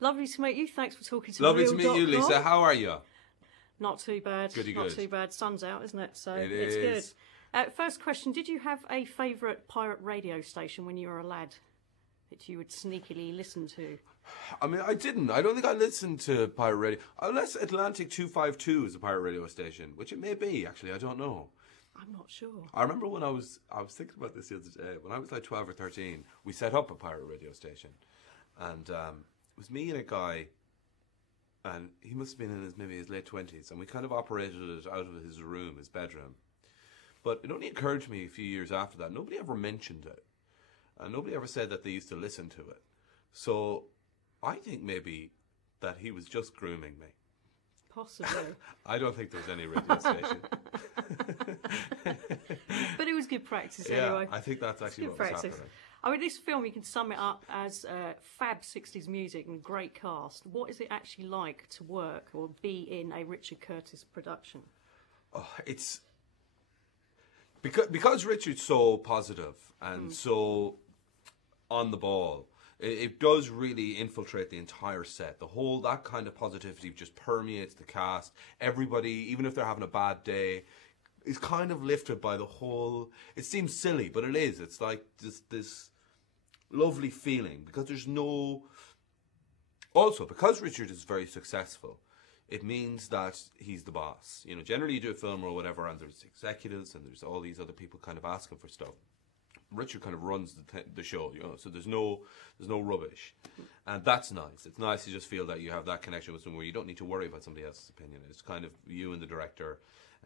Lovely to meet you. Thanks for talking to me. Lovely to meet you, Lisa. How are you? Not too bad. Goody Not good. too bad. Sun's out, isn't it? So It it's is. good. First question, did you have a favourite pirate radio station when you were a lad that you would sneakily listen to? I mean, I didn't. I don't think I listened to pirate radio. Unless Atlantic 252 is a pirate radio station, which it may be, actually. I don't know. I'm not sure. I remember when I was thinking about this the other day. When I was like 12 or 13, we set up a pirate radio station. And it was me and a guy, and he must have been in maybe his late 20s, and we kind of operated it out of his room, his bedroom. But it only occurred to me a few years after that, nobody ever mentioned it. And nobody ever said that they used to listen to it. So I think maybe that he was just grooming me. Possibly. I don't think there's any radio station. But it was good practice Yeah, anyway. I think that's actually what was happening. I mean, this film, you can sum it up as fab 60s music and great cast. What is it actually like to work or be in a Richard Curtis production? Oh, it's... Because Richard's so positive and so on the ball, it does really infiltrate the entire set. That kind of positivity just permeates the cast. Everybody, even if they're having a bad day, is kind of lifted by the whole... It seems silly, but it is. It's like this lovely feeling because there's no... Also, because Richard is very successful, it means that he's the boss. You know, generally you do a film or whatever and there's executives and there's all these other people kind of asking for stuff. Richard kind of runs the show, you know, so there's no rubbish. And that's nice. It's nice to just feel that you have that connection with someone where you don't need to worry about somebody else's opinion. It's kind of you and the director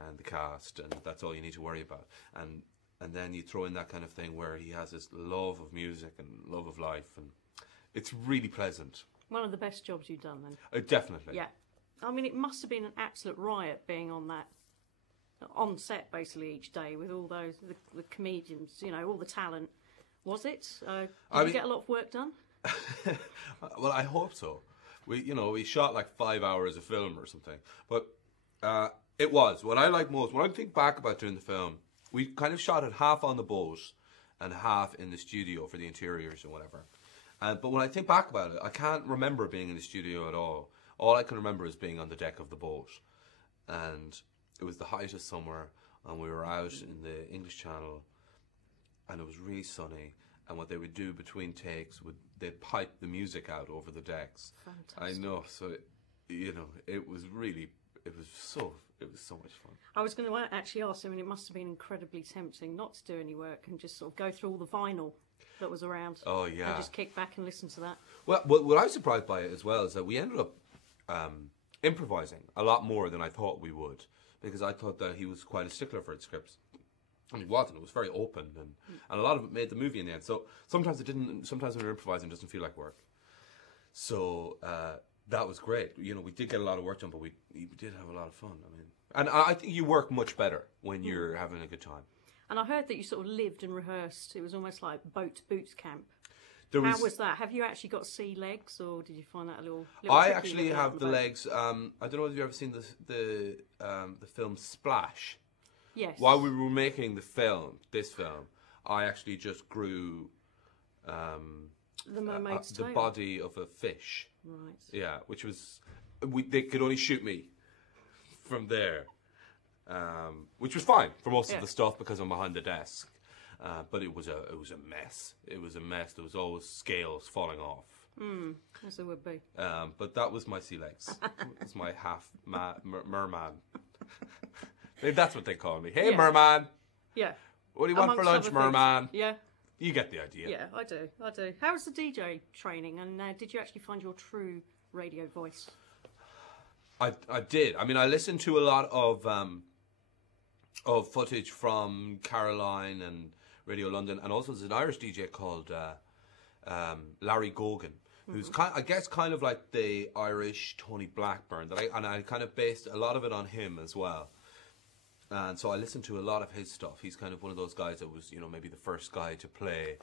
and the cast, and that's all you need to worry about. And then you throw in that kind of thing where he has this love of music and love of life, and it's really pleasant. One of the best jobs you've done then. Definitely. Yeah. I mean, it must have been an absolute riot being on set basically each day with all those the comedians, you know, all the talent. Was it? Did you get a lot of work done? Well, I hope so. We shot like 5 hours of film or something, but it was what I like most. When I think back about doing the film, we kind of shot it half on the boat and half in the studio for the interiors and whatever. But when I think back about it, I can't remember being in the studio at all. All I can remember is being on the deck of the boat, and it was the height of summer, and we were out in the English Channel, and it was really sunny. And what they would do between takes, they'd pipe the music out over the decks. Fantastic. I know. So, it was so much fun. I was going to actually ask. I mean, it must have been incredibly tempting not to do any work and just sort of go through all the vinyl that was around. Oh yeah. And just kick back and listen to that. Well, what I was surprised by it as well is that we ended up improvising a lot more than I thought we would, because I thought that he was quite a stickler for his scripts. And he wasn't. It was very open, and a lot of it made the movie in the end. So sometimes it didn't. Sometimes when you're improvising, it doesn't feel like work. So that was great. You know, we did get a lot of work done, but we did have a lot of fun. I mean, and I think you work much better when you're having a good time. And I heard that you sort of lived and rehearsed. It was almost like boot camp. How was that? Have you actually got sea legs, or did you find that a little I tricky actually living have out the on boat? legs. I don't know if you've ever seen the film Splash. Yes. While we were making this film, I actually just grew the mermaid's the tail. body of a fish. Right. Yeah, which was they could only shoot me from there, which was fine for most of the stuff because I'm behind the desk. But it was a mess. It was a mess. There was always scales falling off. As there would be. But that was my sea legs. It was my half merman. Maybe that's what they call me. Hey, merman. Yeah. What do you want for lunch, merman? Yeah. You get the idea. Yeah, I do. How was the DJ training, and did you actually find your true radio voice? I did. I mean, I listened to a lot of footage from Caroline and Radio London, and also there's an Irish DJ called Larry Gogan, who's kind of like the Irish Tony Blackburn. I kind of based a lot of it on him as well. And so I listened to a lot of his stuff. He's kind of one of those guys that was, maybe the first guy to play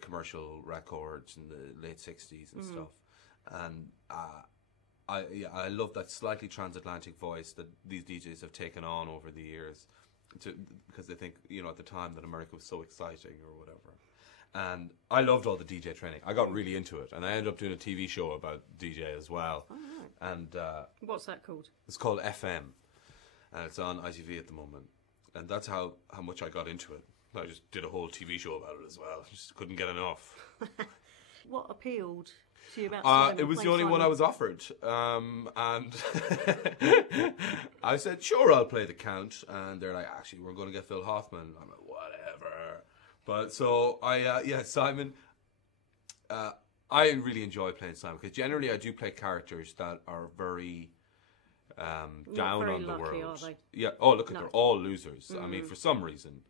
commercial records in the late 60s and stuff. And I love that slightly transatlantic voice that these DJs have taken on over the years, because they think, at the time that America was so exciting or whatever. And I loved all the DJ training. I got really into it, and I ended up doing a TV show about DJ as well. Oh, right. And what's that called? It's called FM, and it's on ITV at the moment. And that's how much I got into it. I just did a whole TV show about it as well. Just couldn't get enough. What appealed to you about Simon? It was the only one I was offered. And I said, sure, I'll play the Count. And they're like, actually, we're going to get Phil Hoffman. I'm like, whatever. But so Simon, I really enjoy playing Simon, because generally I do play characters that are very down very on the lucky, world. are they? Yeah. Oh, look, they're all losers. I mean, for some reason,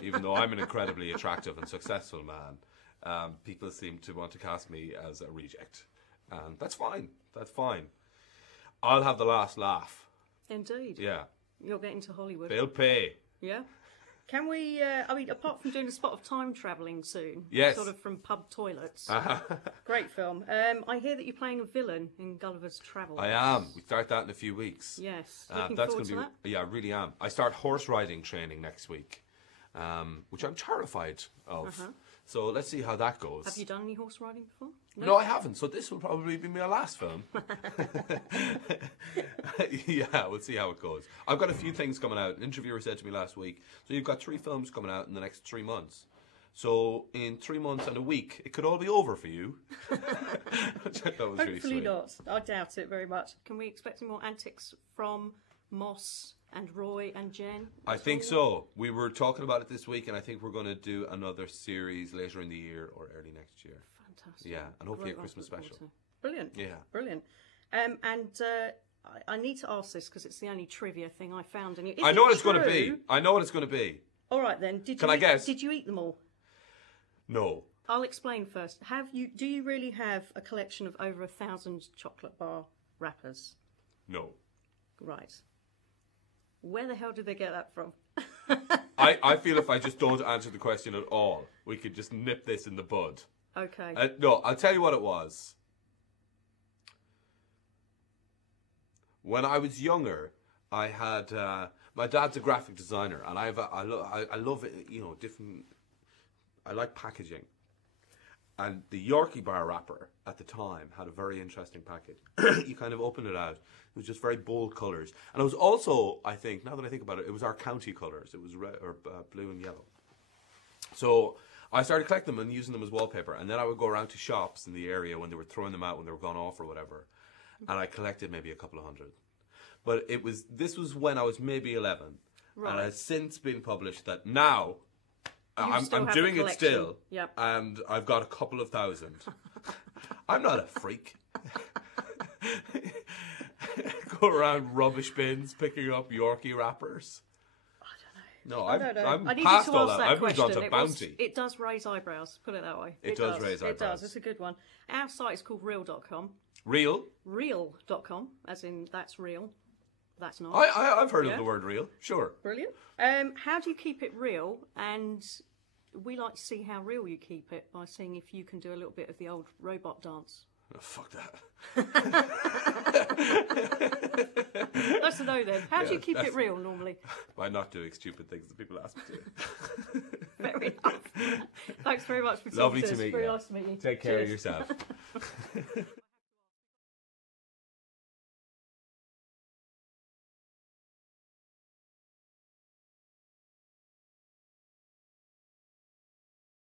even though I'm an incredibly attractive and successful man, people seem to want to cast me as a reject, and that's fine. That's fine. I'll have the last laugh. Indeed. Yeah. You're getting to Hollywood. They'll pay. Yeah. Can we, I mean, apart from doing a spot of time travelling soon, yes, sort of from pub toilets, great film. I hear that you're playing a villain in Gulliver's Travels. I am. We start that in a few weeks. Yes. Looking forward gonna to that? Yeah, I really am. I start horse riding training next week, which I'm terrified of. So let's see how that goes. Have you done any horse riding before? No, I haven't. So this will probably be my last film. Yeah, we'll see how it goes. I've got a few things coming out. An interviewer said to me last week, so you've got 3 films coming out in the next 3 months. So in 3 months and a week, it could all be over for you. Which I thought was really Hopefully sweet. not. I doubt it very much. Can we expect some more antics from Moss and Roy and Jen? I think so. We were talking about it this week, and I think we're going to do another series later in the year or early next year. Fantastic. Yeah, and hopefully Great a Christmas one to look special. forward to. Brilliant. Yeah. Brilliant. I need to ask this because it's the only trivia thing I found. And I know what it's going to be. I know what it's going to be. All right then. Can I guess? Did you eat them all? No. I'll explain first. Do you really have a collection of over 1,000 chocolate bar wrappers? No. Right. Where the hell did they get that from? I feel if I just don't answer the question at all, we could just nip this in the bud. Okay. No, I'll tell you what it was. When I was younger, I had my dad's a graphic designer, and I love it. You know, different. I like packaging, and the Yorkie bar wrapper at the time had a very interesting package. You kind of open it out; it was just very bold colours, and it was also, I think, now that I think about it, it was our county colours. It was red or blue and yellow. So I started collecting them and using them as wallpaper, and then I would go around to shops in the area when they were throwing them out, when they were gone off or whatever. And I collected maybe a couple of hundred. But this was when I was maybe 11. Right. And it has since been published that now I'm doing it still. Yep. And I've got a couple of thousand. I'm not a freak. Go around rubbish bins picking up Yorkie wrappers. No, I'm past all that. I've moved on to Bounty. It does raise eyebrows, put it that way. It does raise eyebrows. It does. It's a good one. Our site is called real.com. Real? Real.com, as in that's real. That's not. I've heard of the word real. Sure. Brilliant. How do you keep it real? And we like to see how real you keep it by seeing if you can do a little bit of the old robot dance. Oh, fuck that. That's a no then. How do you keep it real normally? By not doing stupid things that people ask me to. Fair enough. Thanks very much for talking Lovely to us. to meet you. Very nice to meet you. Take care of yourself.